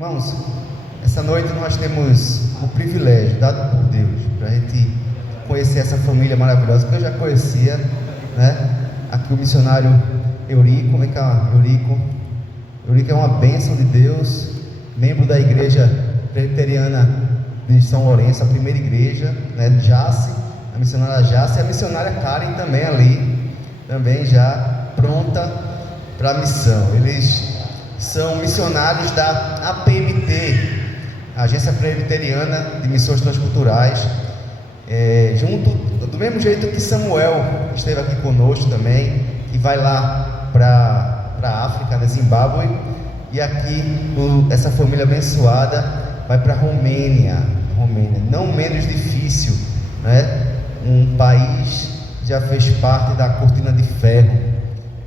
Irmãos, essa noite nós temos o privilégio dado por Deus para a gente conhecer essa família maravilhosa que eu já conhecia, né? Aqui o missionário Eurico, vem cá, Eurico. Eurico é uma bênção de Deus, membro da igreja presbiteriana de São Lourenço, a primeira igreja, né? Jace, a missionária Jace, e a missionária Karen também ali, também já pronta para a missão. Eles são missionários da APMT, a Agência Presbiteriana de Missões Transculturais, junto, do mesmo jeito que Samuel esteve aqui conosco também, que vai lá para a África, na Zimbábue, e aqui essa família abençoada vai para a Romênia, não menos difícil, né? Um país que já fez parte da cortina de ferro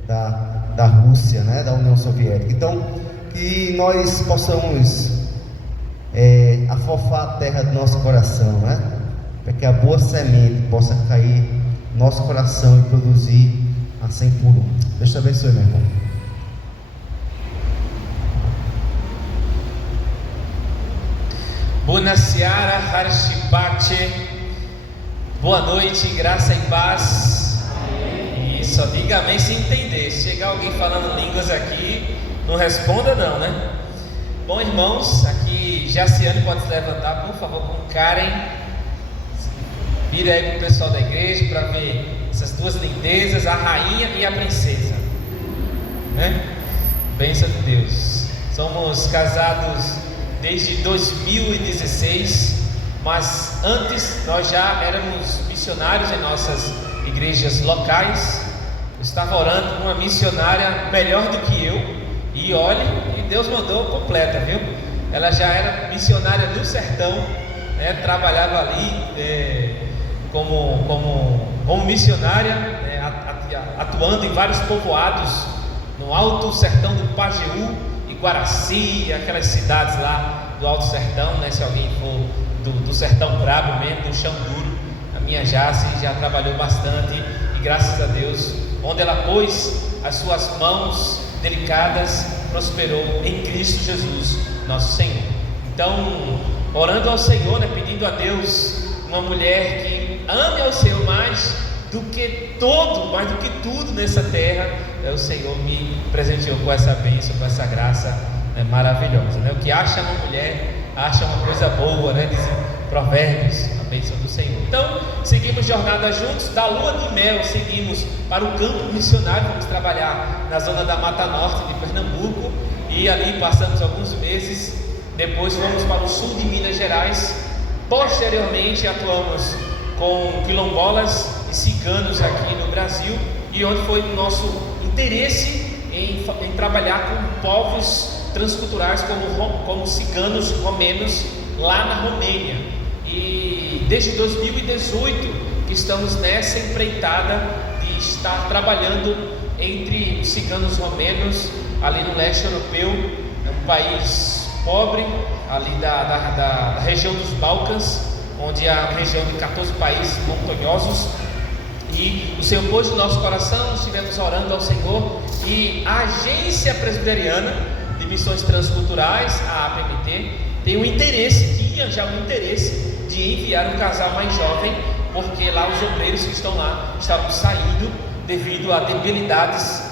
da Rússia, né? Da União Soviética. Então, que nós possamos afofar a terra do nosso coração, né? Para que a boa semente possa cair no nosso coração e produzir a 100 por 1. Deus te abençoe, meu irmão. Buonasera, Harshipate. Boa noite, graça e paz. Só diga amém se entender. Se chegar alguém falando línguas aqui, não responda não, né? Bom, irmãos, aqui Jaciane pode se levantar, por favor, com Karen. Vira aí para o pessoal da igreja para ver essas duas lindezas, a rainha e a princesa, né? Bênção de Deus. Somos casados desde 2016, mas antes nós já éramos missionários em nossas igrejas locais. Eu estava orando com uma missionária melhor do que eu, e olhe, e Deus mandou completa, viu? Ela já era missionária do sertão, né? Trabalhava ali como missionária, né? Atuando em vários povoados no Alto Sertão do Pajeú e Guaraci, aquelas cidades lá do Alto Sertão, né? Se alguém for do sertão brabo mesmo, do chão duro, a minha Jace já trabalhou bastante, e graças a Deus, onde ela pôs as suas mãos delicadas, prosperou em Cristo Jesus, nosso Senhor. Então, orando ao Senhor, né, pedindo a Deus uma mulher que ame ao Senhor mais do que tudo nessa terra, o Senhor me presenteou com essa bênção, com essa graça, né, maravilhosa, né? O que acha uma mulher, acha uma coisa boa, né? Dizem Provérbios, a bênção do Senhor. Então, seguimos jornada juntos. Da lua de mel, seguimos para o campo missionário. Vamos trabalhar na zona da Mata Norte de Pernambuco, e ali passamos alguns meses. Depois fomos para o sul de Minas Gerais. Posteriormente atuamos com quilombolas e ciganos aqui no Brasil, e onde foi o nosso interesse em trabalhar com povos transculturais como ciganos romenos lá na Romênia. E desde 2018 que estamos nessa empreitada de estar trabalhando entre os ciganos romenos ali no leste europeu, um país pobre ali da região dos Balcãs, onde é uma região de 14 países montanhosos. E o Senhor pôs no nosso coração, estivemos orando ao Senhor, e a Agência Presbiteriana de Missões Transculturais, a APMT, tinha já um interesse de enviar um casal mais jovem, porque lá os obreiros que estão lá estavam saindo devido a debilidades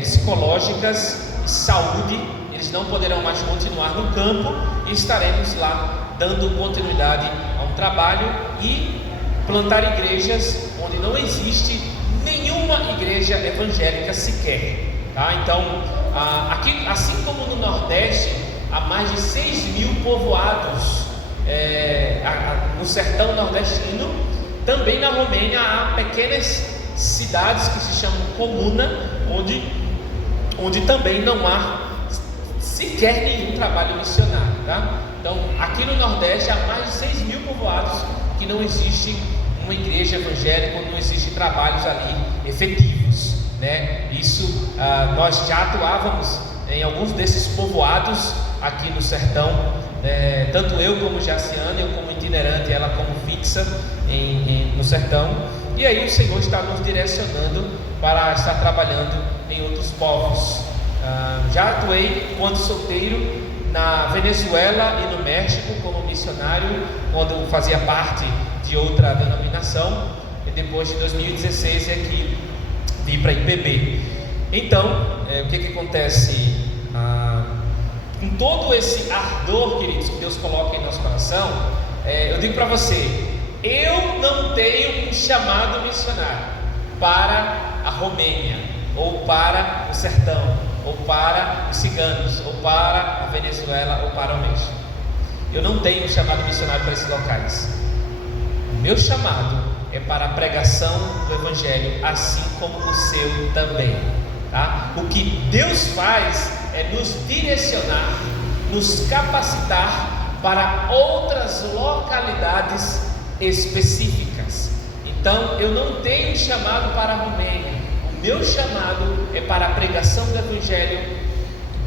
psicológicas e saúde. Eles não poderão mais continuar no campo, e estaremos lá dando continuidade a um trabalho e plantar igrejas onde não existe nenhuma igreja evangélica sequer, tá? Então, aqui, assim como no Nordeste, há mais de 6.000 povoados no sertão nordestino. Também na Romênia há pequenas cidades que se chamam comuna, onde também não há sequer nenhum trabalho missionário, tá? Então, aqui no Nordeste há mais de 6.000 povoados que não existe uma igreja evangélica, não existe trabalhos ali efetivos, né? Isso, nós já atuávamos em alguns desses povoados aqui no sertão, tanto eu como Jaciane, eu como itinerante, ela como fixa no sertão. E aí o Senhor está nos direcionando para estar trabalhando em outros povos. Já atuei quando solteiro na Venezuela e no México como missionário, quando fazia parte de outra denominação, e depois de 2016 é que vim para a IPB. Então, o que acontece? Com todo esse ardor, queridos, que Deus coloca em nosso coração, eu digo para você, eu não tenho um chamado missionário para a Romênia, ou para o sertão, ou para os ciganos, ou para a Venezuela, ou para o México. Eu não tenho um chamado missionário para esses locais. O meu chamado é para a pregação do Evangelho, assim como o seu também, tá? O que Deus faz é nos direcionar, nos capacitar para outras localidades específicas. Então eu não tenho chamado para a Romênia. O meu chamado é para a pregação do Evangelho,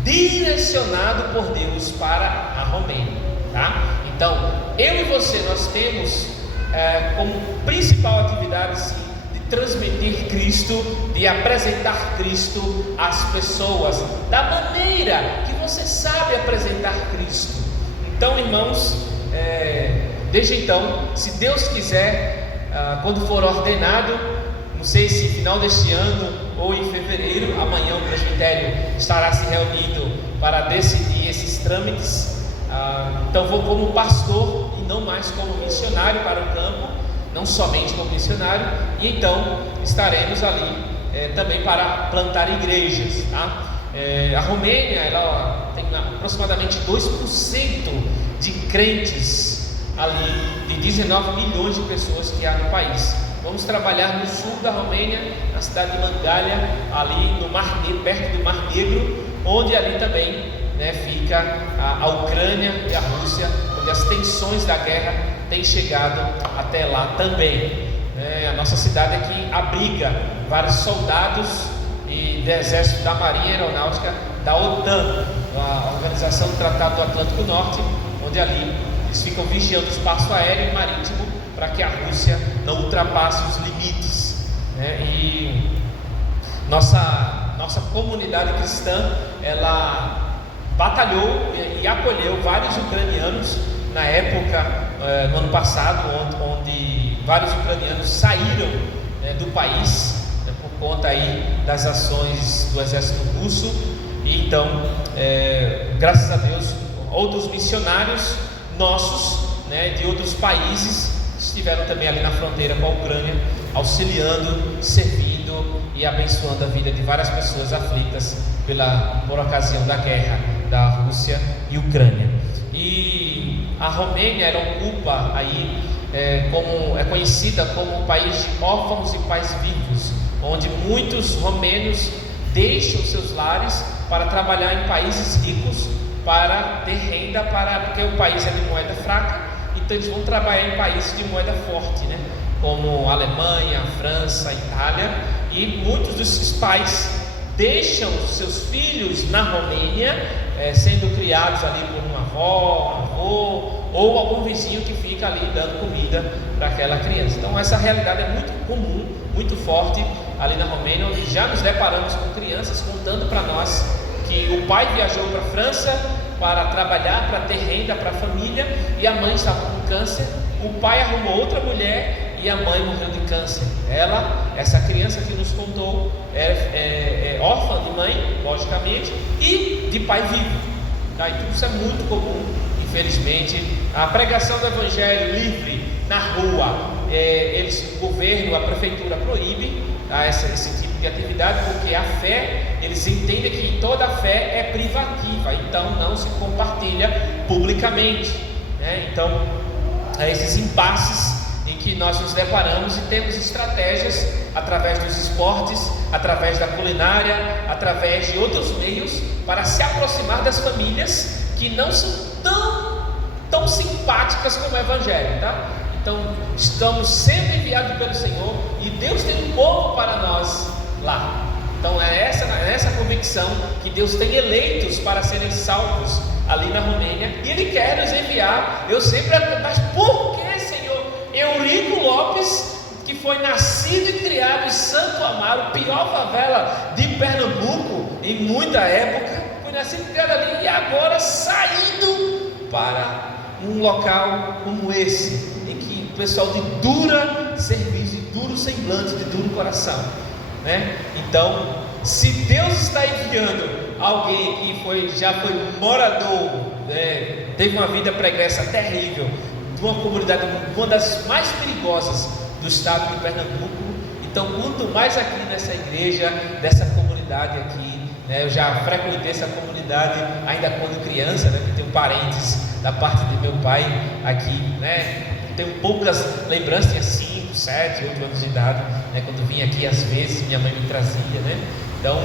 direcionado por Deus para a Romênia, tá? Então eu e você, nós temos como principal atividade, sim, de transmitir Cristo, de apresentar Cristo às pessoas da maneira que você sabe apresentar Cristo. Então, irmãos, desde então, se Deus quiser, quando for ordenado, não sei se final deste ano ou em fevereiro, amanhã o presbitério estará se reunindo para decidir esses trâmites. Então vou como pastor e não mais como missionário para o campo, não somente como missionário, e então estaremos ali também para plantar igrejas, tá? A Romênia, ela tem aproximadamente 2% de crentes ali, de 19 milhões de pessoas que há no país. Vamos trabalhar no sul da Romênia, na cidade de Mangalha, ali no Mar Negro, perto do Mar Negro, onde ali também, fica a Ucrânia e a Rússia, onde as tensões da guerra têm chegado até lá também. A nossa cidade aqui abriga vários soldados e do Exército, da Marinha Aeronáutica, da OTAN, a Organização do Tratado do Atlântico Norte, onde ali eles ficam vigiando o espaço aéreo e marítimo para que a Rússia não ultrapasse os limites, E nossa comunidade cristã, ela batalhou e acolheu vários ucranianos na época, no ano passado, onde vários ucranianos saíram do país, por conta aí das ações do exército russo. E então, graças a Deus, outros missionários nossos, de outros países, estiveram também ali na fronteira com a Ucrânia, auxiliando, servindo e abençoando a vida de várias pessoas aflitas por ocasião da guerra da Rússia e Ucrânia. E a Romênia, ela ocupa aí, é conhecida como o país de órfãos e pais vivos, onde muitos romenos deixam seus lares para trabalhar em países ricos, para ter renda, porque o país é de moeda fraca, então eles vão trabalhar em países de moeda forte, como Alemanha, França, Itália, e muitos desses pais deixam seus filhos na Romênia, sendo criados ali por uma avó, avô, ou algum vizinho que fica ali dando comida para aquela criança. Então essa realidade é muito comum, muito forte ali na Romênia, onde já nos deparamos com crianças contando para nós que o pai viajou para a França para trabalhar, para ter renda para a família, e a mãe estava com câncer. O pai arrumou outra mulher e a mãe morreu de câncer. Essa criança que nos contou, é órfã de mãe, logicamente, e de pai vivo. Então isso é muito comum, infelizmente. A pregação do Evangelho livre na rua, o governo, a prefeitura proíbe esse tipo de atividade, porque a fé, eles entendem que toda a fé é privativa, então não se compartilha publicamente, Então, esses impasses em que nós nos deparamos, e temos estratégias através dos esportes, através da culinária, através de outros meios, para se aproximar das famílias que não são tão simpáticas como o Evangelho, tá? Então, estamos sendo enviados pelo Senhor, e Deus tem um povo para nós lá. Então é essa convicção que Deus tem eleitos para serem salvos ali na Romênia, e Ele quer nos enviar. Eu sempre pergunto, mas por que, Senhor? Eurico Lopes, que foi nascido e criado em Santo Amaro, pior favela de Pernambuco em muita época, foi nascido e criado ali, e agora saindo para um local como esse, em que o pessoal de dura serviço, de duro semblante, de duro coração, né? Então, se Deus está enviando alguém que já foi morador, né, teve uma vida pregressa terrível, de uma comunidade, uma das mais perigosas do estado de Pernambuco, então quanto mais aqui nessa igreja, dessa comunidade aqui, né, eu já frequentei essa comunidade ainda quando criança, né, que tenho parentes da parte de meu pai aqui, né, tenho poucas lembranças, tinha 5, 7, 8 anos de idade, né, quando vinha aqui às vezes minha mãe me trazia, né, então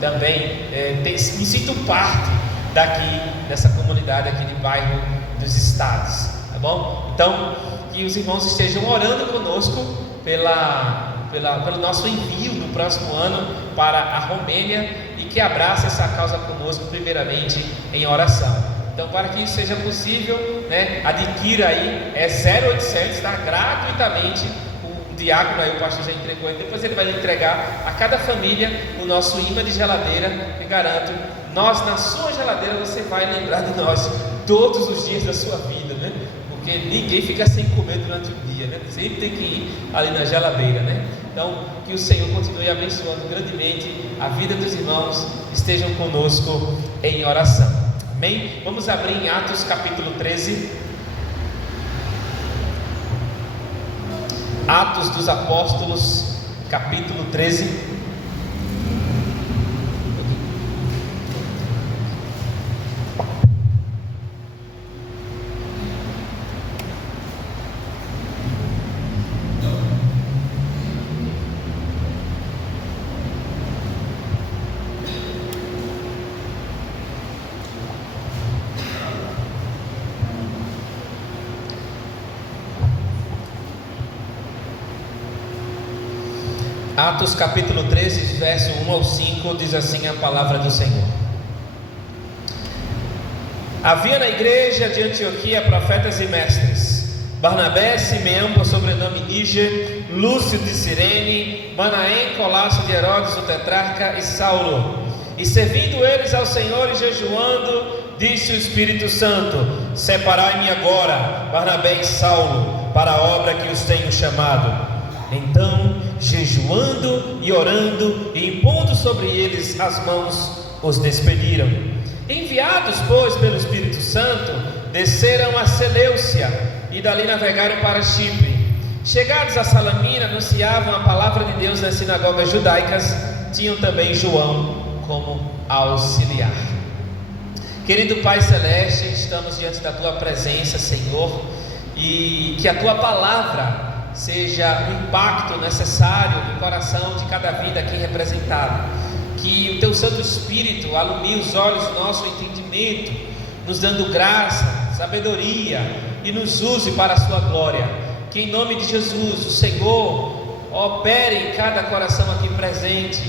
também me sinto parte daqui, dessa comunidade aqui de bairro dos Estados, tá bom? Então, que os irmãos estejam orando conosco pelo nosso envio no próximo ano para a Romênia e que abrace essa causa conosco primeiramente em oração. Então, para que isso seja possível, né, adquira aí, 0800, tá? Gratuitamente, o diácono aí, o pastor já entregou, depois ele vai lhe entregar a cada família o nosso imã de geladeira, e garanto, na sua geladeira você vai lembrar de nós todos os dias da sua vida, né? Porque ninguém fica sem comer durante o dia, né? Sempre tem que ir ali na geladeira, né? Então, que o Senhor continue abençoando grandemente a vida dos irmãos, estejam conosco em oração. Amém? Vamos abrir em Atos capítulo 13. Atos dos Apóstolos, capítulo 13. Atos capítulo 13, verso 1 ao 5, diz assim a palavra do Senhor. Havia na igreja de Antioquia profetas e mestres: Barnabé, Simeão por sobrenome Níger, Lúcio de Cirene, Manaém, Colasso de Herodes o tetrarca e Saulo. E servindo eles ao Senhor e jejuando, disse o Espírito Santo: Separai-me agora, Barnabé e Saulo, para a obra que os tenho chamado. Então, jejuando e orando e impondo sobre eles as mãos, os despediram. Enviados, pois, pelo Espírito Santo, desceram a Seleucia e dali navegaram para Chipre. Chegados a Salamina, anunciavam a palavra de Deus nas sinagogas judaicas. Tinham também João como auxiliar. Querido Pai Celeste, estamos diante da Tua presença, Senhor, e que a Tua palavra seja o impacto necessário no coração de cada vida aqui representada. Que o Teu Santo Espírito alumie os olhos do nosso entendimento, nos dando graça, sabedoria e nos use para a Sua glória. Que em nome de Jesus o Senhor opere em cada coração aqui presente.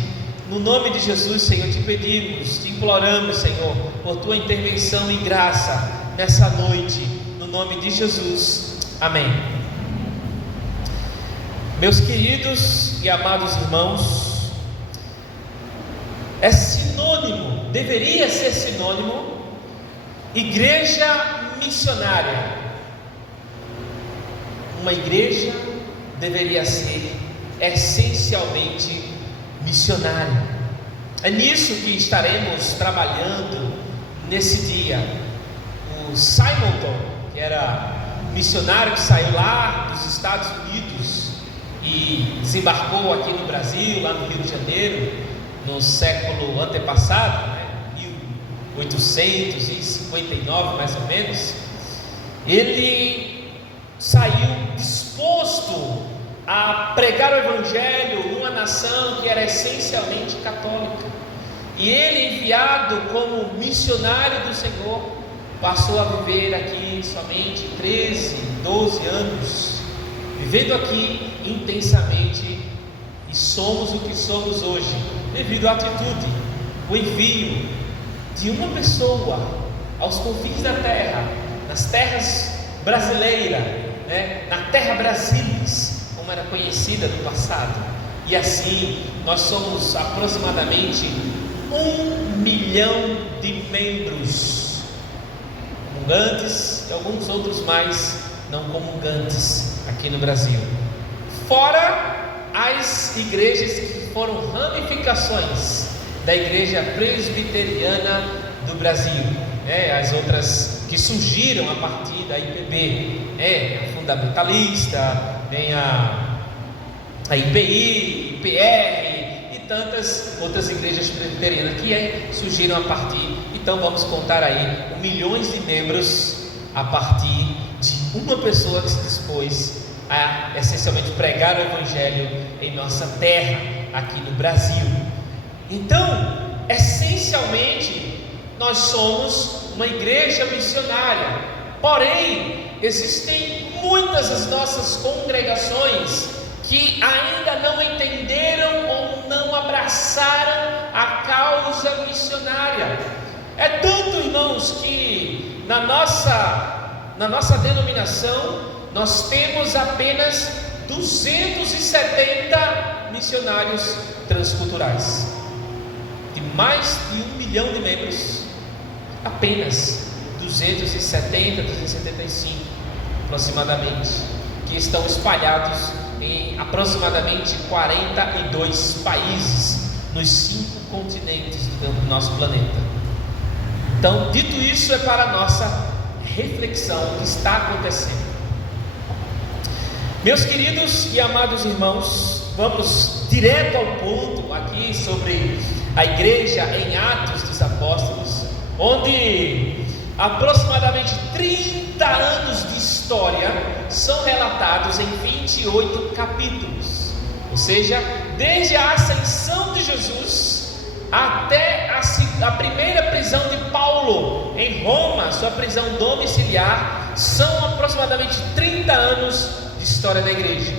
No nome de Jesus, Senhor, te pedimos, te imploramos, Senhor, por Tua intervenção e graça nessa noite, no nome de Jesus. Amém. Meus queridos e amados irmãos, é sinônimo, deveria ser sinônimo, igreja missionária. Uma igreja deveria ser essencialmente missionária. É nisso que estaremos trabalhando nesse dia. O Simonton, que era missionário que saiu lá dos Estados Unidos e desembarcou aqui no Brasil, lá no Rio de Janeiro, no século antepassado, né, 1859 mais ou menos. Ele saiu disposto a pregar o Evangelho numa nação que era essencialmente católica, e ele, enviado como missionário do Senhor, passou a viver aqui somente 13, 12 anos, vivendo aqui intensamente, e somos o que somos hoje, devido à atitude, o envio de uma pessoa aos confins da terra, nas terras brasileiras, né? Na terra Brasilis, como era conhecida no passado. E assim, nós somos aproximadamente 1 milhão de membros comungantes e alguns outros mais não comungantes aqui no Brasil. Fora as igrejas que foram ramificações da Igreja Presbiteriana do Brasil, as outras que surgiram a partir da IPB, a Fundamentalista, tem a IPI, IPR e tantas outras igrejas presbiterianas que surgiram a partir. Então vamos contar aí milhões de membros a partir de uma pessoa que se dispôs a essencialmente pregar o Evangelho em nossa terra, aqui no Brasil. Então, essencialmente, nós somos uma igreja missionária, porém, existem muitas das nossas congregações que ainda não entenderam ou não abraçaram a causa missionária. É tanto, irmãos, que na nossa denominação nós temos apenas 270 missionários transculturais, de mais de 1 milhão de membros. Apenas 270, 275 aproximadamente, que estão espalhados em aproximadamente 42 países nos 5 continentes do nosso planeta. Então, dito isso, é para a nossa reflexão o que está acontecendo. Meus queridos e amados irmãos, vamos direto ao ponto aqui sobre a igreja em Atos dos Apóstolos, onde aproximadamente 30 anos de história são relatados em 28 capítulos, ou seja, desde a ascensão de Jesus até a primeira prisão de Paulo em Roma, sua prisão domiciliar, são aproximadamente 30 anos de história da igreja.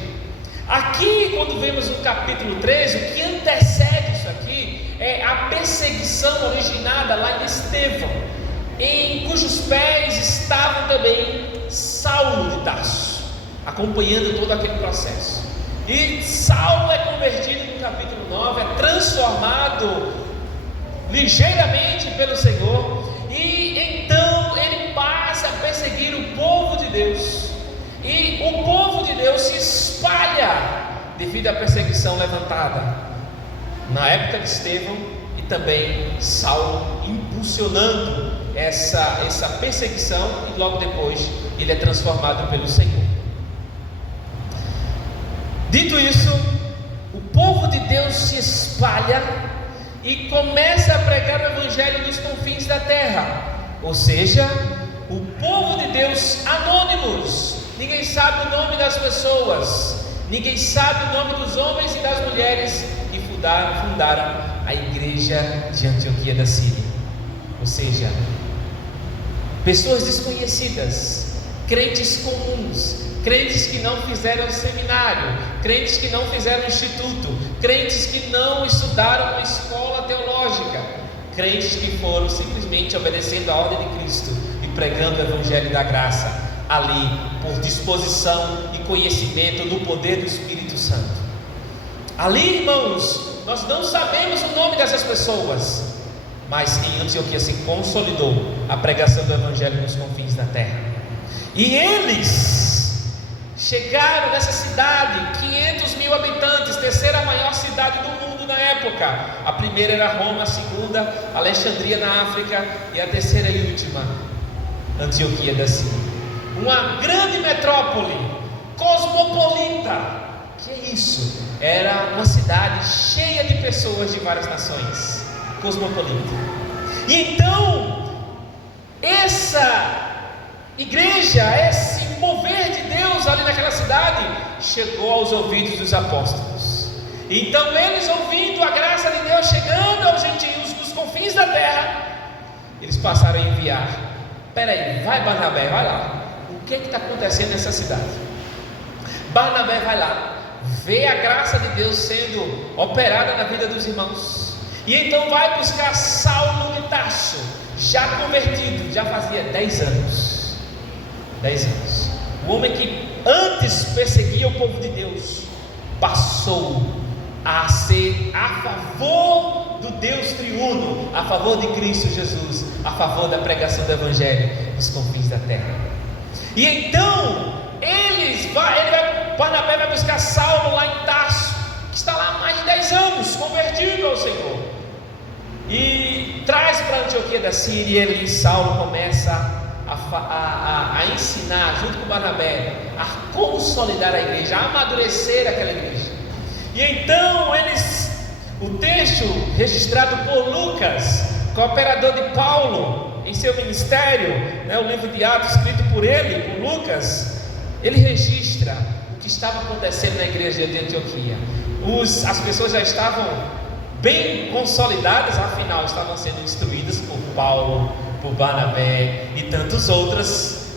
Aqui, quando vemos no capítulo 13, o que antecede isso aqui é a perseguição originada lá em Estevão, em cujos pés estavam também Saulo de Tarso, acompanhando todo aquele processo. E Saulo é convertido no capítulo 9, é transformado ligeiramente pelo Senhor, e então ele passa a perseguir o povo de Deus. E o povo de Deus se espalha devido à perseguição levantada na época de Estevão, e também Saulo impulsionando essa perseguição, e logo depois ele é transformado pelo Senhor. Dito isso, o povo de Deus se espalha e começa a pregar o Evangelho nos confins da terra, ou seja, o povo de Deus anônimos. Ninguém sabe o nome das pessoas, ninguém sabe o nome dos homens e das mulheres que fundaram a igreja de Antioquia da Síria. Ou seja, pessoas desconhecidas, crentes comuns, crentes que não fizeram seminário, crentes que não fizeram instituto, crentes que não estudaram uma escola teológica, crentes que foram simplesmente obedecendo a ordem de Cristo e pregando o Evangelho da graça, ali por disposição e conhecimento do poder do Espírito Santo. Ali, irmãos, nós não sabemos o nome dessas pessoas, mas em Antioquia se consolidou a pregação do Evangelho nos confins da terra. E eles chegaram nessa cidade, 500 mil habitantes, terceira maior cidade do mundo na época. A primeira era Roma, a segunda Alexandria na África, e a terceira e última Antioquia da Síria. Uma grande metrópole, cosmopolita. Que é isso? Era uma cidade cheia de pessoas de várias nações, cosmopolita. E então, essa igreja, esse mover de Deus ali naquela cidade, chegou aos ouvidos dos apóstolos. Então eles, ouvindo a graça de Deus chegando aos gentios dos confins da terra, eles passaram a enviar: peraí, vai Barnabé, vai lá, o que está acontecendo nessa cidade? Barnabé vai lá, vê a graça de Deus sendo operada na vida dos irmãos, e então vai buscar Saulo de Tarso, já convertido, já fazia 10 anos. 10 anos. O homem que antes perseguia o povo de Deus passou a ser a favor do Deus triuno, a favor de Cristo Jesus, a favor da pregação do Evangelho nos confins da terra. E então Barnabé vai buscar Saulo lá em Tarso, que está lá há mais de 10 anos, convertido ao Senhor, e traz para Antioquia da Síria. E ali Saulo começa a ensinar, junto com Barnabé, a consolidar a igreja, a amadurecer aquela igreja. E então o texto registrado por Lucas, cooperador de Paulo em seu ministério, o livro de Atos escrito por ele, por Lucas, ele registra o que estava acontecendo na igreja de Antioquia. As pessoas já estavam bem consolidadas, afinal estavam sendo instruídas por Paulo, por Barnabé e tantos outros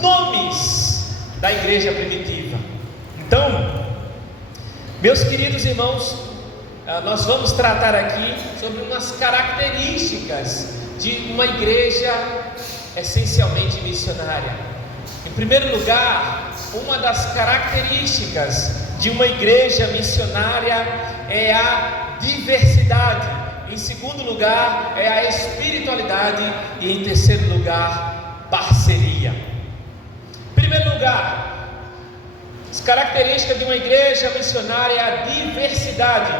nomes da igreja primitiva. Então, meus queridos irmãos, nós vamos tratar aqui sobre umas características de uma igreja essencialmente missionária. Em primeiro lugar, uma das características de uma igreja missionária é a diversidade. Em segundo lugar, é a espiritualidade. E em terceiro lugar, parceria. Em primeiro lugar, as características de uma igreja missionária é a diversidade.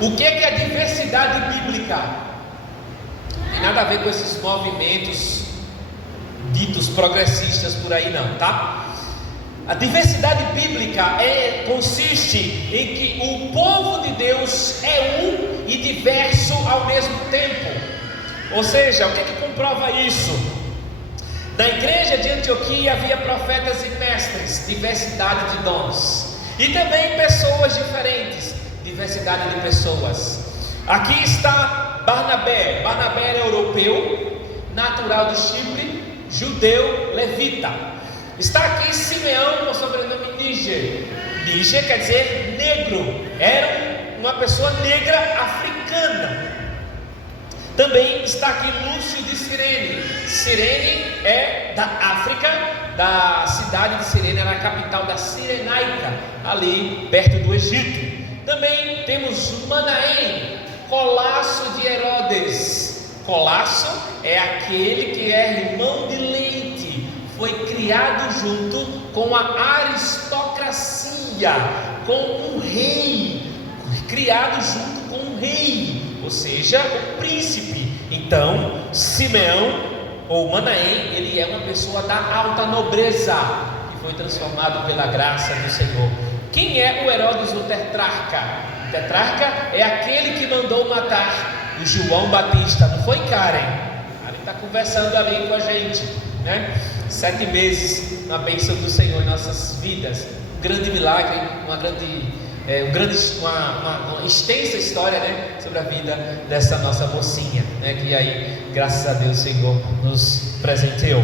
O que é a diversidade bíblica? Não tem nada a ver com esses movimentos ditos progressistas por aí não, tá? A diversidade bíblica consiste em que o povo de Deus é um e diverso ao mesmo tempo. Ou seja, o que comprova isso? Na igreja de Antioquia havia profetas e mestres, diversidade de dons, e também pessoas diferentes, diversidade de pessoas. Aqui está Barnabé. Barnabé era europeu, natural de Chipre, judeu, levita. Está aqui Simeão, com sobrenome Níger. Níger quer dizer negro, era uma pessoa negra africana. Também está aqui Lúcio de Cirene. Cirene é da África, da cidade de Cirene, era a capital da Cirenaica, ali perto do Egito. Também temos Manaém, Colasso de Herodes. Colasso é aquele que é irmão de leite, foi criado junto com a aristocracia, com um rei, criado junto com um rei, ou seja, o príncipe. Então, Simeão ou Manaém, ele é uma pessoa da alta nobreza, que foi transformado pela graça do Senhor. Quem é o Herodes o tetrarca? O tetrarca é aquele que mandou matar o João Batista, não foi Karen? Karen está conversando ali com a gente, né? 7 meses na bênção do Senhor em nossas vidas. Um grande milagre, uma extensa história, né, sobre a vida dessa nossa mocinha, né, que aí, graças a Deus, o Senhor nos presenteou.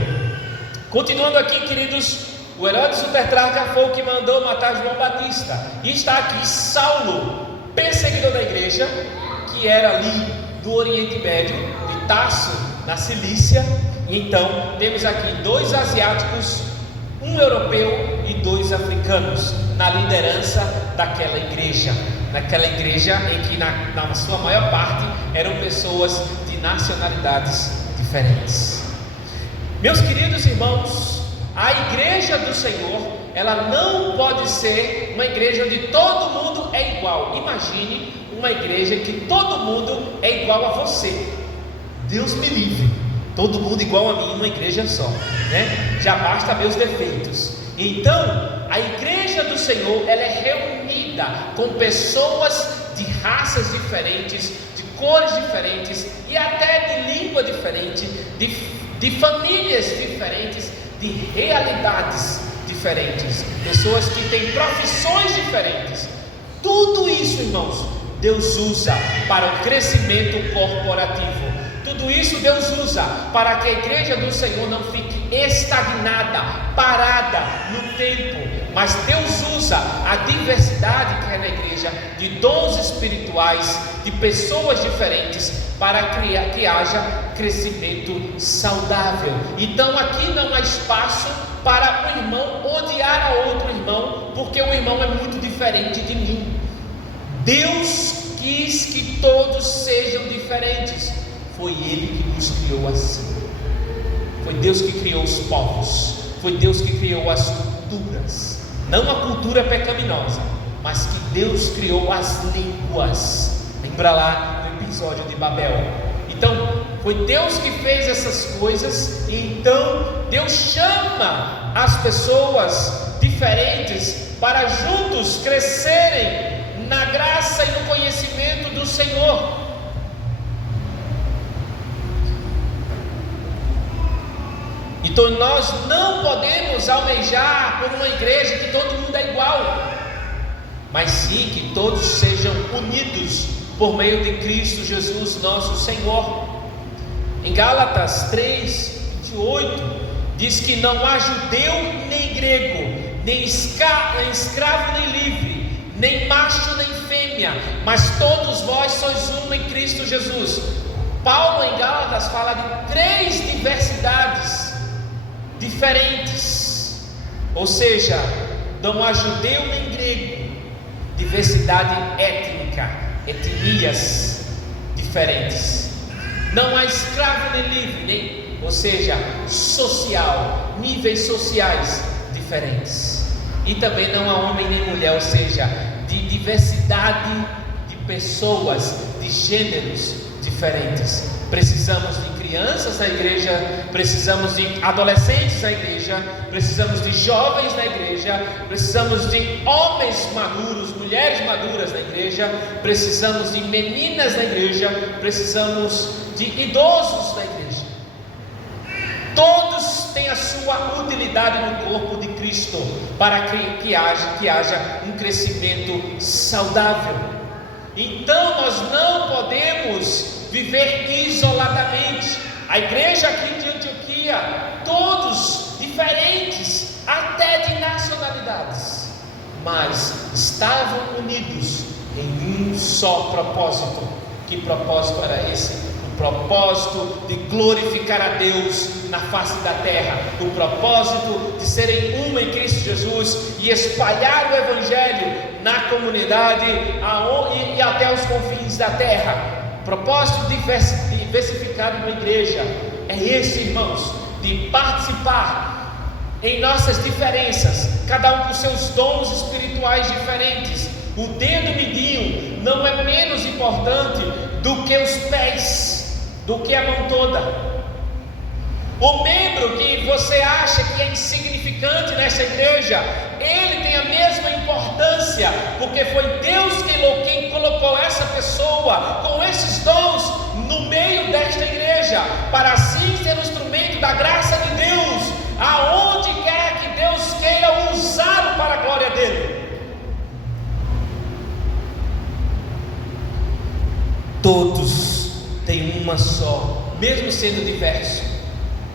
Continuando aqui, queridos, o Herodes o tetrarca foi o que mandou matar João Batista. E está aqui Saulo, perseguidor da igreja, que era ali do Oriente Médio, de Tarso, na Cilícia. E então temos aqui 2 asiáticos, um europeu e 2 africanos na liderança daquela igreja. Naquela igreja em que na sua maior parte eram pessoas de nacionalidades diferentes. Meus queridos irmãos, a igreja do Senhor, ela não pode ser uma igreja onde todo mundo é igual. Imagine uma igreja em que todo mundo é igual a você. Deus me livre, todo mundo igual a mim, uma igreja só, né? Já basta meus defeitos. Então, a igreja do Senhor, ela é reunida com pessoas de raças diferentes, de cores diferentes e até de língua diferente, de famílias diferentes, de realidades diferentes, pessoas que têm profissões diferentes. Tudo isso, irmãos, Deus usa para o crescimento corporativo. Tudo isso Deus usa para que a igreja do Senhor não fique estagnada, parada no tempo. Mas Deus usa a diversidade que é na igreja, de dons espirituais, de pessoas diferentes, para que haja crescimento saudável. Então aqui não há espaço para o irmão odiar a outro irmão, porque o irmão é muito diferente de mim. Deus quis que todos sejam diferentes. Foi Ele que nos criou assim. Foi Deus que criou os povos. Foi Deus que criou as culturas. Não a cultura pecaminosa, mas que Deus criou as línguas. Lembra lá no episódio de Babel? Então, foi Deus que fez essas coisas. E então Deus chama as pessoas diferentes para juntos crescerem na graça e no conhecimento do Senhor. Então nós não podemos almejar por uma igreja que todo mundo é igual, mas sim que todos sejam unidos por meio de Cristo Jesus nosso Senhor. Em Gálatas 3:28 diz que não há judeu nem grego, nem escravo nem livre, nem macho nem fêmea, mas todos vós sois um em Cristo Jesus. Paulo em Gálatas fala de 3 diversidades diferentes, ou seja, não há judeu nem grego, diversidade étnica, etnias diferentes. Não há escravo nem livre, ou seja, social, níveis sociais diferentes. E também não há homem nem mulher, ou seja, de diversidade de pessoas, de gêneros diferentes. Precisamos de crianças na igreja, precisamos de adolescentes na igreja, precisamos de jovens na igreja, precisamos de homens maduros, mulheres maduras na igreja, precisamos de meninas na igreja, precisamos de idosos na igreja. Todos têm a sua utilidade no corpo de Cristo, para que haja um crescimento saudável. Então nós não podemos viver isoladamente. A igreja aqui de Antioquia, todos diferentes, até de nacionalidades, mas estavam unidos em um só propósito. Que propósito era esse? O propósito de glorificar a Deus na face da terra, o propósito de serem um em Cristo Jesus e espalhar o Evangelho na comunidade e até os confins da terra. Propósito diversificado de uma igreja é esse, irmãos, de participar em nossas diferenças, cada um com seus dons espirituais diferentes. O dedo mindinho não é menos importante do que os pés, do que a mão toda. O membro que você acha que é insignificante nessa igreja, ele tem a mesma importância, porque foi Deus quem colocou essa pessoa com esses dons no meio desta igreja, para assim ser um instrumento da graça de Deus, aonde quer que Deus queira usá-lo para a glória dele. Todos têm uma só, mesmo sendo diversos,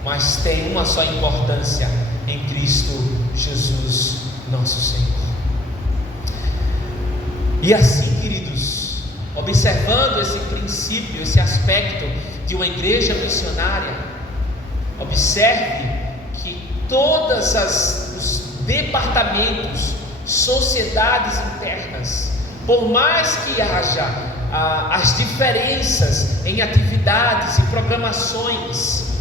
mas tem uma só importância em Cristo Jesus nosso Senhor. E assim, queridos, observando esse princípio, esse aspecto de uma igreja missionária, observe que todos os departamentos, sociedades internas, por mais que haja as diferenças em atividades e programações,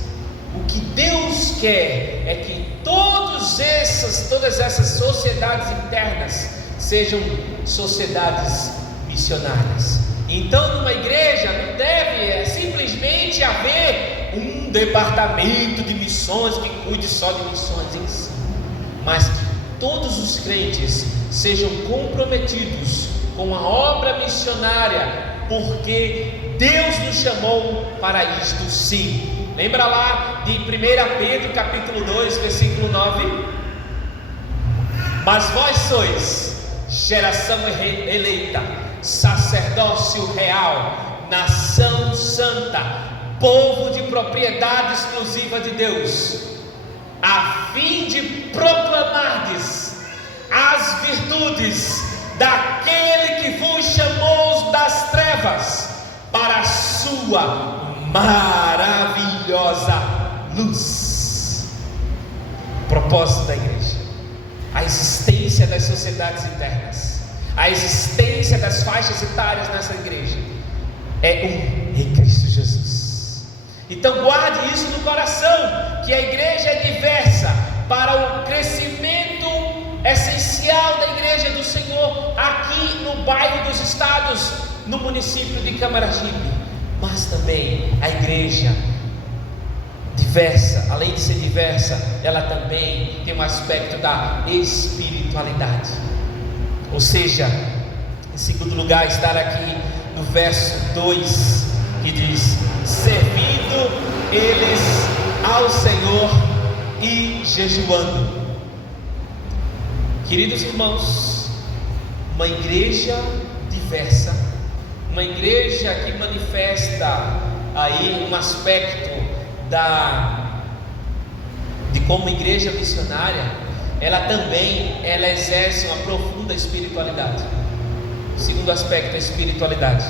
o que Deus quer é que todas essas sociedades internas sejam sociedades missionárias. Então, numa igreja não deve simplesmente haver um departamento de missões que cuide só de missões em si, mas que todos os crentes sejam comprometidos com a obra missionária, porque Deus nos chamou para isto sim. Lembra lá de 1 Pedro capítulo 2, versículo 9? Mas vós sois geração eleita, sacerdócio real, nação santa, povo de propriedade exclusiva de Deus, a fim de proclamardes as virtudes daquele que vos chamou das trevas para a sua maravilhosa luz. propósito da igreja, a existência das sociedades internas, a existência das faixas etárias nessa igreja é um em Cristo Jesus. Então guarde isso no coração, que a igreja é diversa para o crescimento essencial da igreja do Senhor aqui no bairro dos Estados, no município de Camaragibe, mas também a igreja diversa, além de ser diversa, ela também tem um aspecto da espiritualidade. Ou seja, em segundo lugar, estar aqui no verso 2, que diz: servindo eles ao Senhor e jejuando. Queridos irmãos, uma igreja diversa, uma igreja que manifesta aí um aspecto de como igreja missionária, ela exerce uma profunda espiritualidade. O segundo aspecto é a espiritualidade.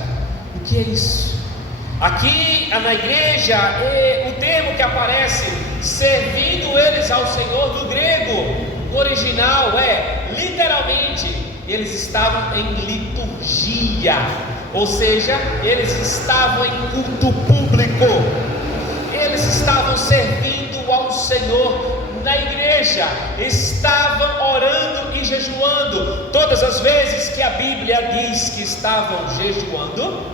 O que é isso? Aqui na igreja, o termo que aparece, servindo eles ao Senhor, do grego, o original literalmente, eles estavam em liturgia, ou seja, eles estavam em culto público, eles estavam servindo ao Senhor na igreja, estavam orando e jejuando. Todas as vezes que a Bíblia diz que estavam jejuando,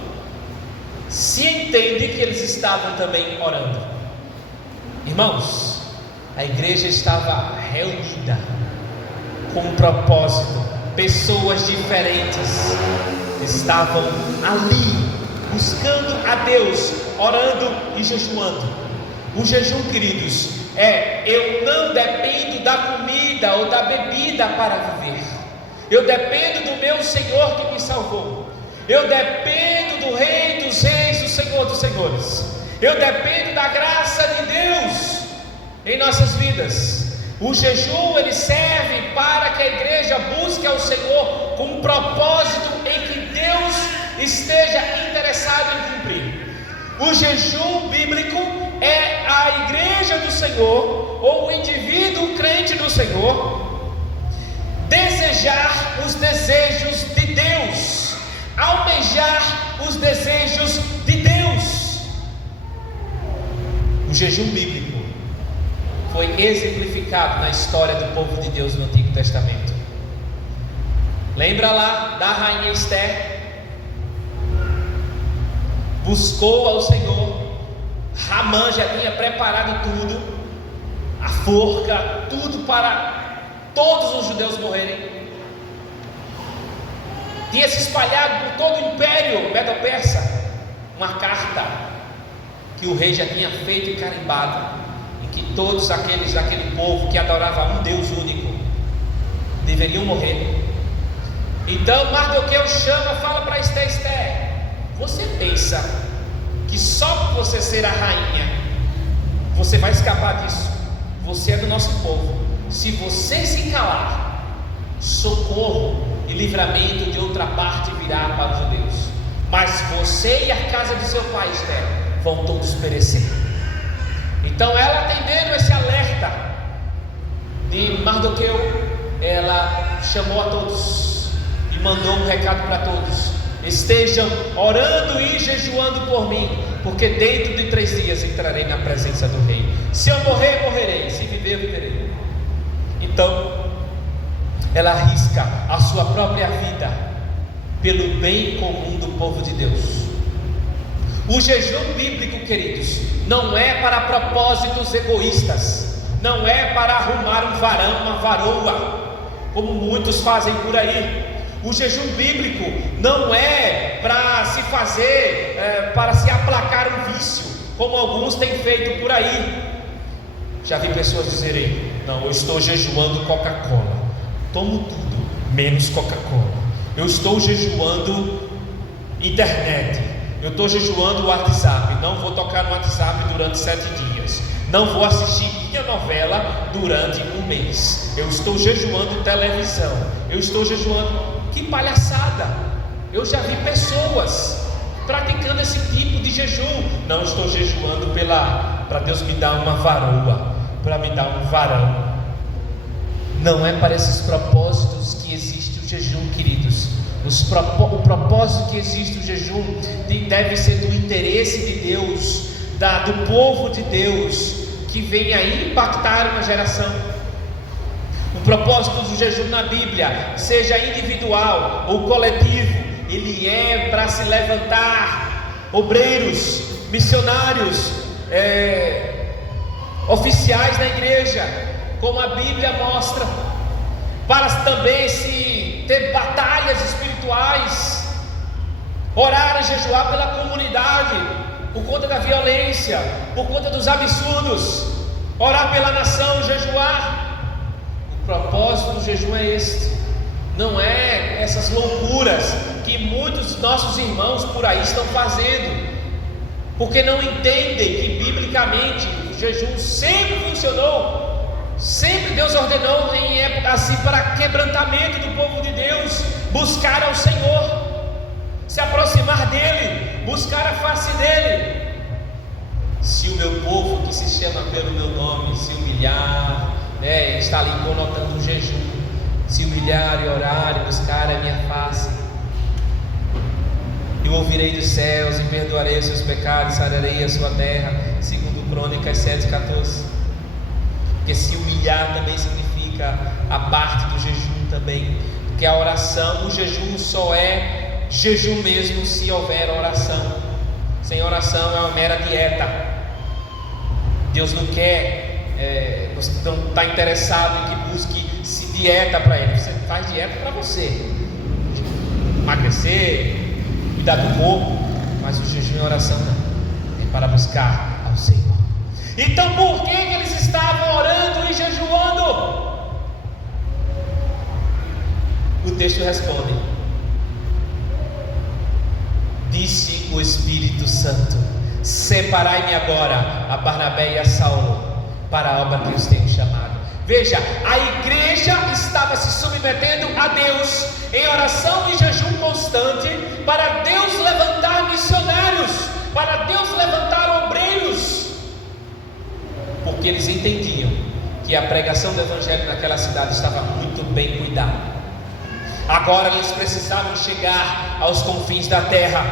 se entende que eles estavam também orando. Irmãos, a igreja estava reunida com um propósito, pessoas diferentes estavam ali buscando a Deus, orando e jejuando. O jejum, queridos, eu não dependo da comida ou da bebida para viver, eu dependo do meu Senhor que me salvou, eu dependo do Rei dos Reis, do Senhor dos Senhores, eu dependo da graça de Deus em nossas vidas. O jejum, ele serve para que a igreja busque ao Senhor com um propósito em que Deus esteja interessado em cumprir. O jejum bíblico é a igreja do Senhor, ou o indivíduo crente do Senhor, desejar os desejos de Deus, almejar os desejos de Deus. O jejum bíblico foi exemplificado na história do povo de Deus no Antigo Testamento. Lembra lá da rainha Esther? Buscou ao Senhor. Ramã já tinha preparado tudo, a forca, tudo para todos os judeus morrerem. Tinha se espalhado por todo o império medo-persa uma carta que o rei já tinha feito e carimbado, em que todos aquele povo que adorava um Deus único deveriam morrer. Então Mardoqueu fala para Esther: você pensa que só por você ser a rainha você vai escapar disso? Você é do nosso povo. Se você se calar, socorro e livramento de outra parte virá para os judeus, mas você e a casa de seu pai, Esther, vão todos perecer. Então ela, atendendo esse alerta de Mardoqueu, ela chamou a todos e mandou um recado para todos: estejam orando e jejuando por mim, porque dentro de 3 dias entrarei na presença do rei. Se eu morrer, morrerei, se viver, eu viverei. Então ela arrisca a sua própria vida pelo bem comum do povo de Deus. O jejum bíblico, queridos, não é para propósitos egoístas, não é para arrumar um varão, uma varoa, como muitos fazem por aí. O jejum bíblico não é para se fazer, para se aplacar um vício, como alguns têm feito por aí. Já vi pessoas dizerem: não, eu estou jejuando Coca-Cola, tomo tudo menos Coca-Cola. Eu estou jejuando internet, eu estou jejuando o WhatsApp, não vou tocar no WhatsApp durante 7 dias, não vou assistir minha novela durante 1 mês, eu estou jejuando televisão, eu estou jejuando. Que palhaçada! Eu já vi pessoas praticando esse tipo de jejum. Não estou jejuando para Deus me dar uma varoa, para me dar um varão. Não é para esses propósitos que existe o jejum, queridos. O propósito que existe o jejum deve ser do interesse de Deus, do povo de Deus, que vem aí impactar uma geração. O propósito do jejum na Bíblia, seja individual ou coletivo, ele é para se levantar obreiros, missionários, oficiais da igreja, como a Bíblia mostra, para também se ter batalhas espirituais, orar e jejuar pela comunidade, por conta da violência, por conta dos absurdos, orar pela nação, jejuar. O propósito do jejum é este, não é essas loucuras que muitos dos nossos irmãos por aí estão fazendo, porque não entendem que biblicamente o jejum sempre funcionou. Sempre Deus ordenou em época assim para quebrantamento do povo de Deus, buscar ao Senhor, se aproximar dEle, buscar a face dEle. Se o meu povo que se chama pelo meu nome se humilhar, está ali conotando o jejum, se humilhar e orar e buscar a minha face, eu ouvirei dos céus e perdoarei os seus pecados, sararei a sua terra, segundo Crônicas 7,14. Porque se humilhar também significa a parte do jejum também, porque a oração, o jejum só é jejum mesmo se houver oração. Sem oração é uma mera dieta. Deus não quer, você não está interessado em que busque se dieta para Ele. Você faz dieta para você, emagrecer, cuidar do corpo, mas o jejum e a oração não, é para buscar ao Senhor. Então por que eles estavam orando e jejuando? O texto responde: disse o Espírito Santo: separai-me agora a Barnabé e a Saulo para a obra que os tenho chamado. Veja, a igreja estava se submetendo a Deus em oração e jejum constante, para Deus levantar missionários, para Deus levantar obreiros, porque eles entendiam que a pregação do Evangelho naquela cidade estava muito bem cuidada. Agora eles precisavam chegar aos confins da terra.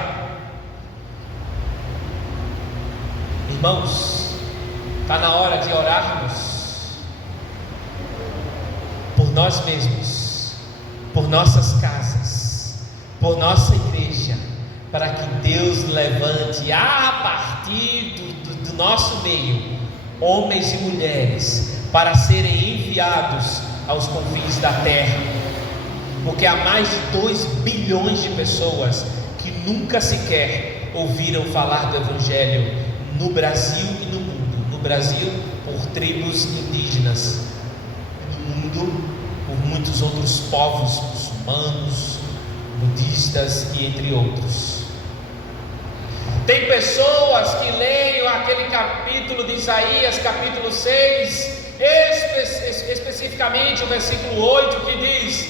Irmãos, está na hora de orarmos por nós mesmos, por nossas casas, por nossa igreja, para que Deus levante a partir do nosso meio homens e mulheres para serem enviados aos confins da terra, porque há mais de 2 bilhões de pessoas que nunca sequer ouviram falar do Evangelho no Brasil e no mundo. No Brasil, por tribos indígenas, no mundo, por muitos outros povos muçulmanos, budistas e entre outros. Tem pessoas que leem aquele capítulo de Isaías, capítulo 6, especificamente o versículo 8, que diz: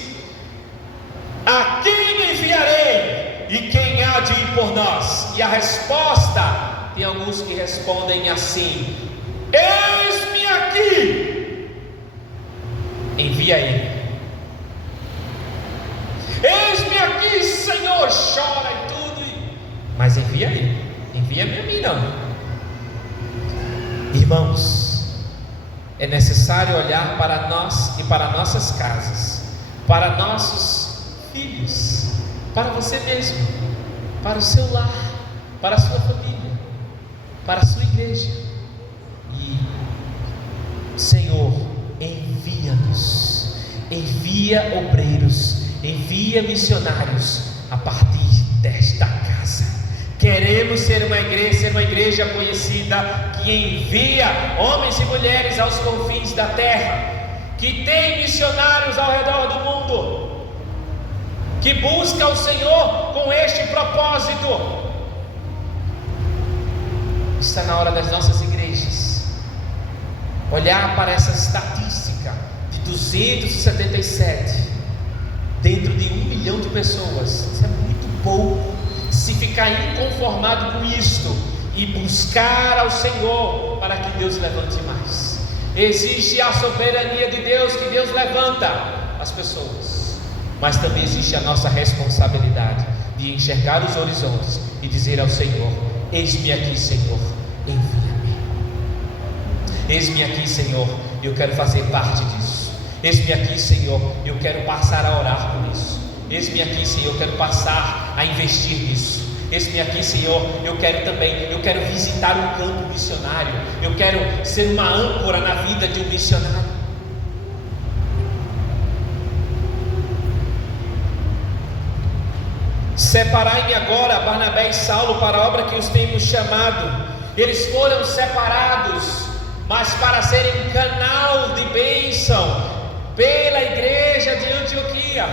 a quem enviarei e quem há de ir por nós? E a resposta, tem alguns que respondem assim: eis-me aqui, envia ele. Eis-me aqui, Senhor, chora e tudo, mas envia ele. Envia-me a mim não. Irmãos, é necessário olhar para nós e para nossas casas, para nossos filhos, para você mesmo, para o seu lar, para a sua família, para a sua igreja, e Senhor, envia-nos, envia obreiros, envia missionários a partir desta casa. Queremos ser uma igreja conhecida, que envia homens e mulheres aos confins da terra, que tem missionários ao redor do mundo, que busca o Senhor com este propósito. Está na hora das nossas igrejas olhar para essa estatística de 277 dentro de 1 milhão de pessoas. Isso é muito pouco. Se ficar inconformado com isto e buscar ao Senhor para que Deus levante mais, existe a soberania de Deus, que Deus levanta as pessoas, mas também existe a nossa responsabilidade de enxergar os horizontes e dizer ao Senhor: eis-me aqui, Senhor, envia-me. Eis-me aqui, Senhor, eu quero fazer parte disso. Eis-me aqui, Senhor, eu quero passar a orar por isso. Eis-me aqui, Senhor, eu quero passar a investir nisso. Eis-me aqui, Senhor, eu quero visitar um campo missionário. Eu quero ser uma âncora na vida de um missionário. Separai-me agora, Barnabé e Saulo, para a obra que os temos chamado. Eles foram separados, mas para serem canal de bênção pela igreja de Antioquia.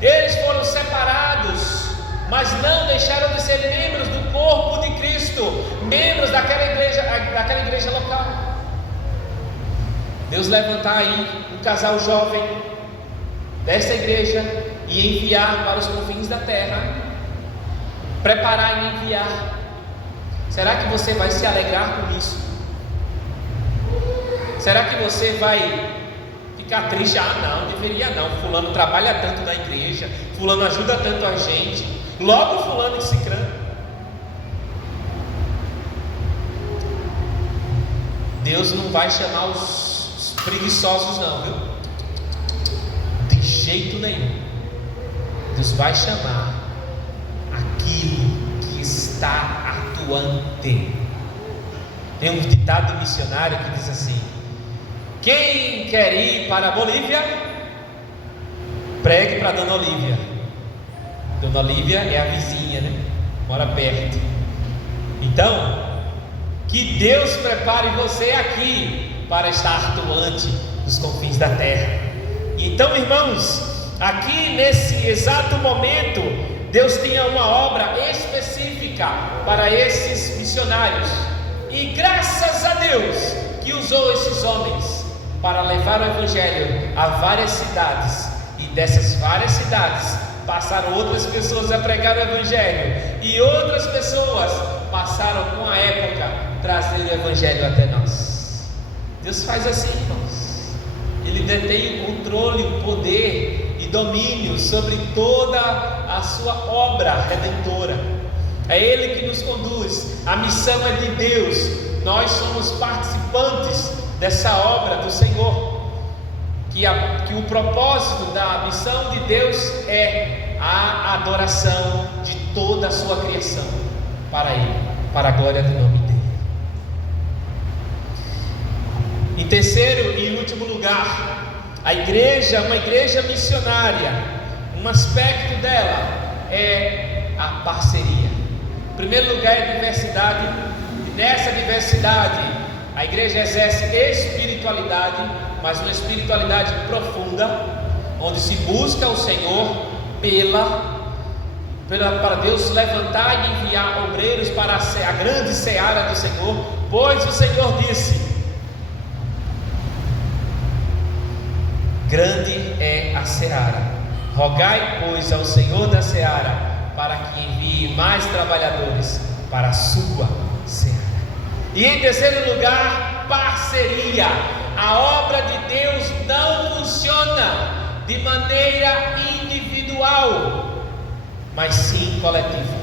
Eles foram separados, mas não deixaram de ser membros do corpo de Cristo, membros daquela igreja local. Deus levantar aí um casal jovem desta igreja e enviar para os confins da terra, preparar e enviar. Será que você vai se alegrar com isso? Será que você vai ficar triste? Ah, não, deveria não. Fulano trabalha tanto na igreja, fulano ajuda tanto a gente, logo fulano e cicrano. Deus não vai chamar os preguiçosos não, viu? De jeito nenhum. Deus vai chamar aquilo que está atuante. Tem um ditado missionário que diz assim: quem quer ir para a Bolívia, pregue para Dona Olívia. Dona Olívia é a vizinha, né? Mora perto. Então, que Deus prepare você aqui para estar atuante nos confins da terra. Então, irmãos, aqui nesse exato momento, Deus tinha uma obra específica para esses missionários. E graças a Deus que usou esses homens para levar o Evangelho a várias cidades, e dessas várias cidades passaram outras pessoas a pregar o Evangelho, e outras pessoas passaram com a época trazer o Evangelho até nós. Deus faz assim, irmãos. Ele detém o controle, o poder e domínio sobre toda a sua obra redentora. É Ele que nos conduz. A missão é de Deus. Nós somos participantes dessa obra do Senhor, que o propósito da missão de Deus é a adoração de toda a sua criação para Ele, para a glória do nome dEle. Em terceiro e último lugar, a igreja, uma igreja missionária, um aspecto dela é a parceria. Em primeiro lugar é a diversidade, e nessa diversidade a igreja exerce espiritualidade, mas uma espiritualidade profunda, onde se busca o Senhor para Deus levantar e enviar obreiros para a grande seara do Senhor, pois o Senhor disse: grande é a seara, rogai pois ao Senhor da seara para que envie mais trabalhadores para a sua seara. E em terceiro lugar, parceria. A obra de Deus não funciona de maneira individual, mas sim coletiva.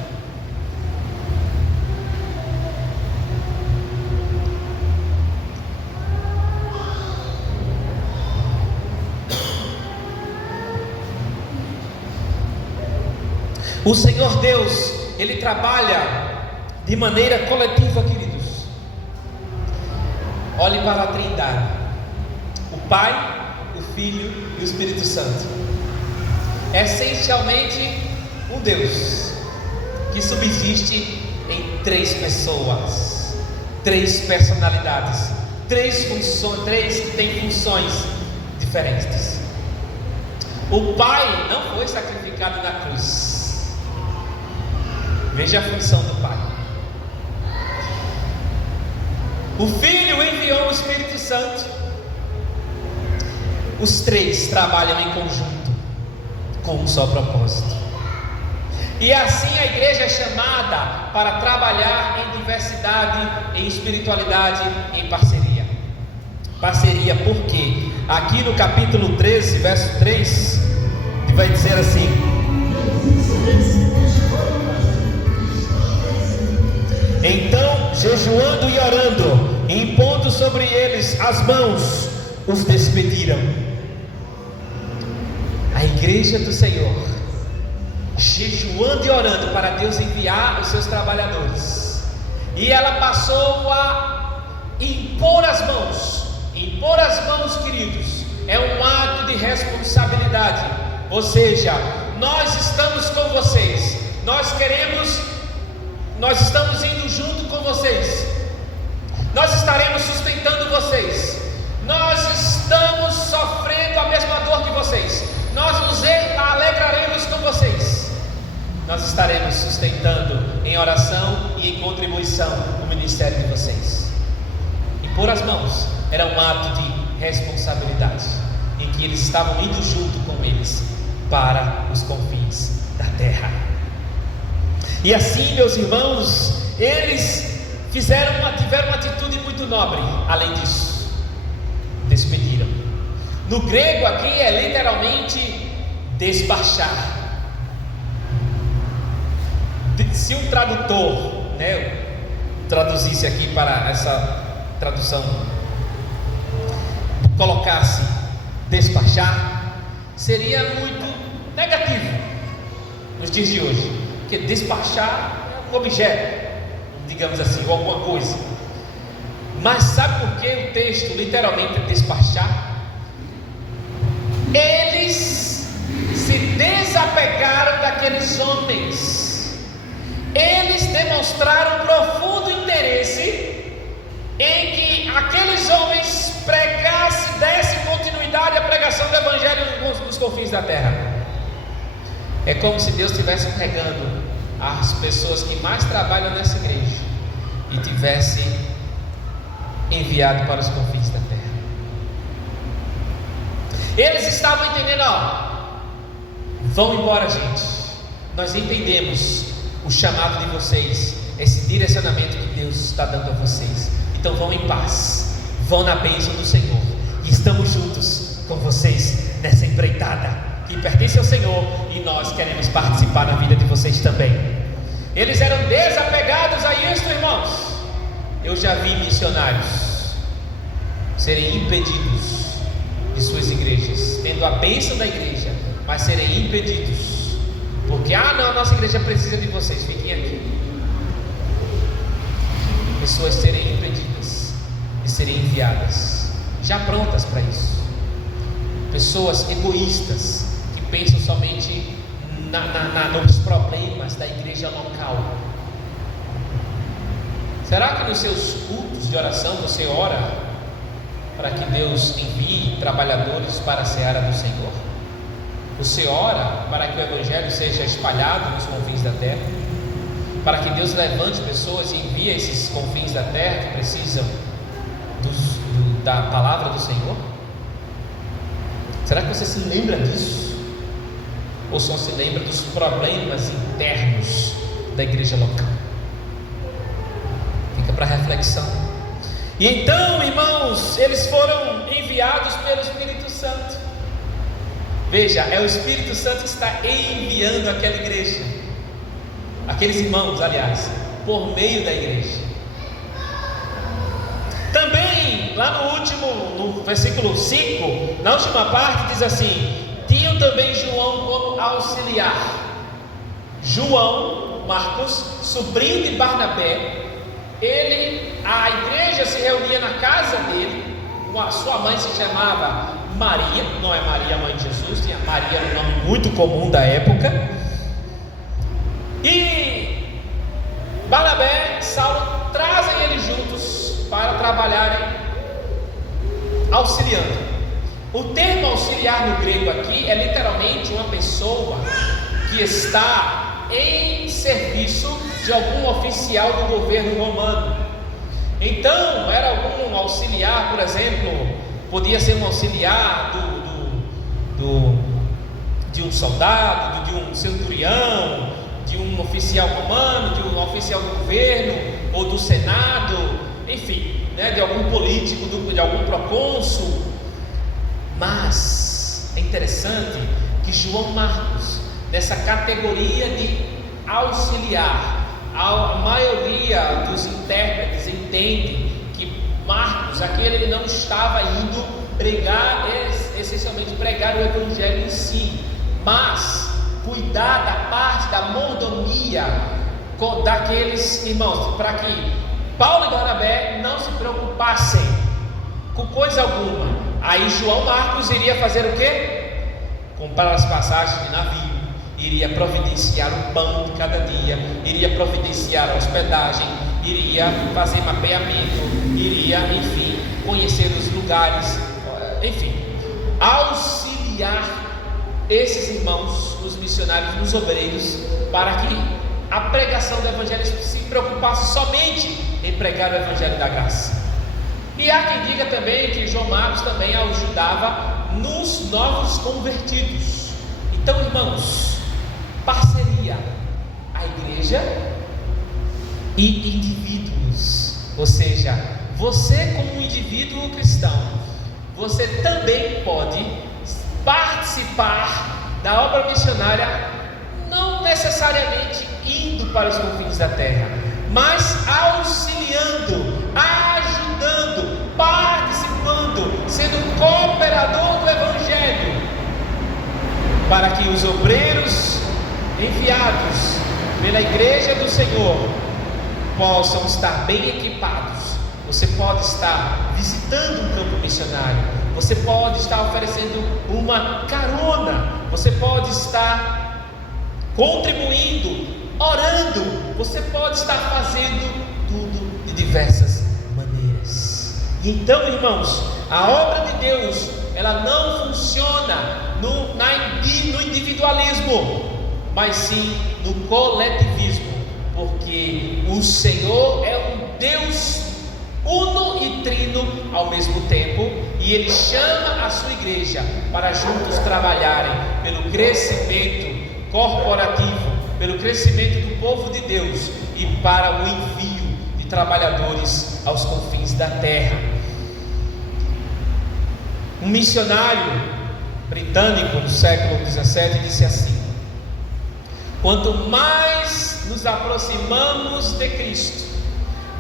O Senhor Deus, Ele trabalha de maneira coletiva, queridos. Olhe para a Trindade: o Pai, o Filho e o Espírito Santo. É essencialmente um Deus que subsiste em três pessoas, três personalidades, três que têm funções diferentes. O Pai não foi sacrificado na cruz. Veja a função do Pai. O Filho enviou o Espírito Santo. Os três trabalham em conjunto, com um só propósito. E assim a igreja é chamada para trabalhar em diversidade, em espiritualidade, em parceria. parceria, porque aqui no capítulo 13, verso 3, vai dizer assim: então, jejuando e orando, impondo sobre eles as mãos, os despediram. A igreja do Senhor, jejuando e orando para Deus enviar os seus trabalhadores, e ela passou a impor as mãos. Impor as mãos, queridos, é um ato de responsabilidade. Ou seja, nós estamos com vocês, nós estamos indo junto com vocês, nós estaremos sustentando vocês, nós estamos sofrendo a mesma dor que vocês, nós nos alegraremos com vocês, nós estaremos sustentando em oração e em contribuição o ministério de vocês. Impor as mãos era um ato de responsabilidade, em que eles estavam indo junto com eles para os confins da terra. E assim, meus irmãos, eles tiveram uma atitude muito nobre. Além disso, despediram. No grego aqui é literalmente despachar. Se um tradutor, traduzisse aqui para essa tradução, colocasse despachar, seria muito negativo nos dias de hoje, porque despachar é um objeto, digamos assim, ou alguma coisa. Mas sabe por que o texto literalmente é despachar? Eles se desapegaram daqueles homens, eles demonstraram profundo interesse em que aqueles homens pregassem, dessem continuidade à pregação do Evangelho nos confins da terra. É como se Deus estivesse pegando as pessoas que mais trabalham nessa igreja e tivesse enviado para os confins da terra. Eles estavam entendendo: vão embora, gente, nós entendemos o chamado de vocês, esse direcionamento que Deus está dando a vocês, então vão em paz, vão na bênção do Senhor, e estamos juntos com vocês nessa empreitada que pertence ao Senhor, e nós queremos participar na vida de vocês também. Eles eram desapegados a isso, irmãos. Eu já vi missionários serem impedidos de suas igrejas, tendo a bênção da igreja, mas serem impedidos, porque não, a nossa igreja precisa de vocês, fiquem aqui. Pessoas serem impedidas de serem enviadas, já prontas para isso. Pessoas egoístas que pensam somente nos problemas da igreja local. Será que nos seus cultos de oração você ora para que Deus envie trabalhadores para a seara do Senhor? Você ora para que o Evangelho seja espalhado nos confins da terra? Para que Deus levante pessoas e envie a esses confins da terra que precisam da palavra do Senhor? Será que você se lembra disso? Ou só se lembra dos problemas internos da igreja local? Fica para reflexão. E então, irmãos, eles foram enviados pelo Espírito Santo. Veja, é o Espírito Santo que está enviando aquela igreja, aqueles irmãos, aliás, por meio da igreja. Também, lá no versículo 5, na última parte, diz assim: tinham também João como auxiliar. João, Marcos, sobrinho de Barnabé, a igreja se reunia na casa dele. A sua mãe se chamava Maria, não é Maria mãe de Jesus, tinha Maria, um nome muito comum da época. E Barnabé e Saulo trazem eles juntos para trabalharem auxiliando. O termo auxiliar no grego aqui é literalmente uma pessoa que está em serviço de algum oficial do governo romano. Então, era algum auxiliar, por exemplo, podia ser um auxiliar de um soldado, de um centurião, de um oficial romano, de um oficial do governo ou do senado. enfim, né, de algum político, de algum procônsul. Mas é interessante que João Marcos, nessa categoria de auxiliar, a maioria dos intérpretes entende que Marcos, ele não estava indo pregar, essencialmente pregar o evangelho em si, mas cuidar da parte da mordomia daqueles irmãos, para que Paulo e Barnabé não se preocupassem com coisa alguma. Aí João Marcos iria fazer o quê? Comprar as passagens de navio, iria providenciar o pão de cada dia, iria providenciar a hospedagem, iria fazer mapeamento, iria, enfim, conhecer os lugares, enfim, auxiliar esses irmãos, os missionários, os obreiros, para que a pregação do evangelho se preocupasse somente em pregar o evangelho da graça. E há quem diga também que João Marcos também ajudava nos novos convertidos. Então, irmãos, parceria, a igreja e indivíduos, ou seja, você como um indivíduo cristão, você também pode participar da obra missionária, não necessariamente indo para os confins da terra, mas auxiliando, ajudando, participando, sendo um cooperador do evangelho, para que os obreiros enviados pela igreja do Senhor possam estar bem equipados. Você pode estar visitando um campo missionário, você pode estar oferecendo uma carona, você pode estar contribuindo, orando, você pode estar fazendo tudo de diversas maneiras. E então, irmãos, a obra de Deus, ela não funciona no individualismo, mas sim no coletivismo, porque o Senhor é um Deus uno e trino ao mesmo tempo, e Ele chama a sua igreja para juntos trabalharem pelo crescimento corporativo, pelo crescimento do povo de Deus e para o envio de trabalhadores aos confins da terra. Um missionário britânico no século XVII disse assim: quanto mais nos aproximamos de Cristo,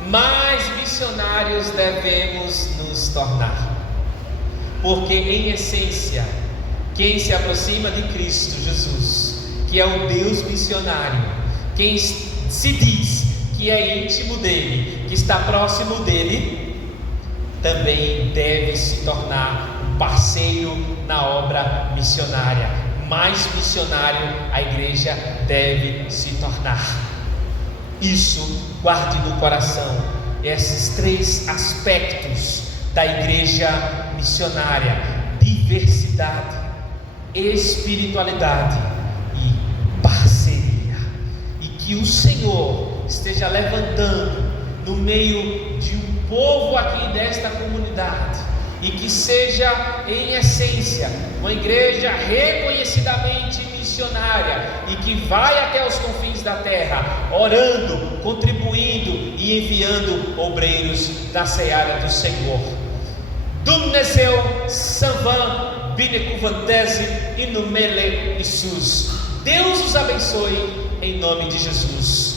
mais missionários devemos nos tornar, porque em essência, quem se aproxima de Cristo Jesus, que é o Deus missionário, quem se diz que é íntimo dele, que está próximo dele, também deve se tornar um parceiro na obra missionária. Mais missionário a igreja deve se tornar. Isso guarde no coração, esses três aspectos da igreja missionária: diversidade, espiritualidade e parceria. E que o Senhor esteja levantando no meio de um povo aqui desta comunidade, e que seja em essência uma igreja reconhecidamente missionária, e que vai até os confins da terra, orando, contribuindo e enviando obreiros na seara do Senhor. Dumnezeu să vă binecuvânteze în numele Iisus. Deus os abençoe em nome de Jesus.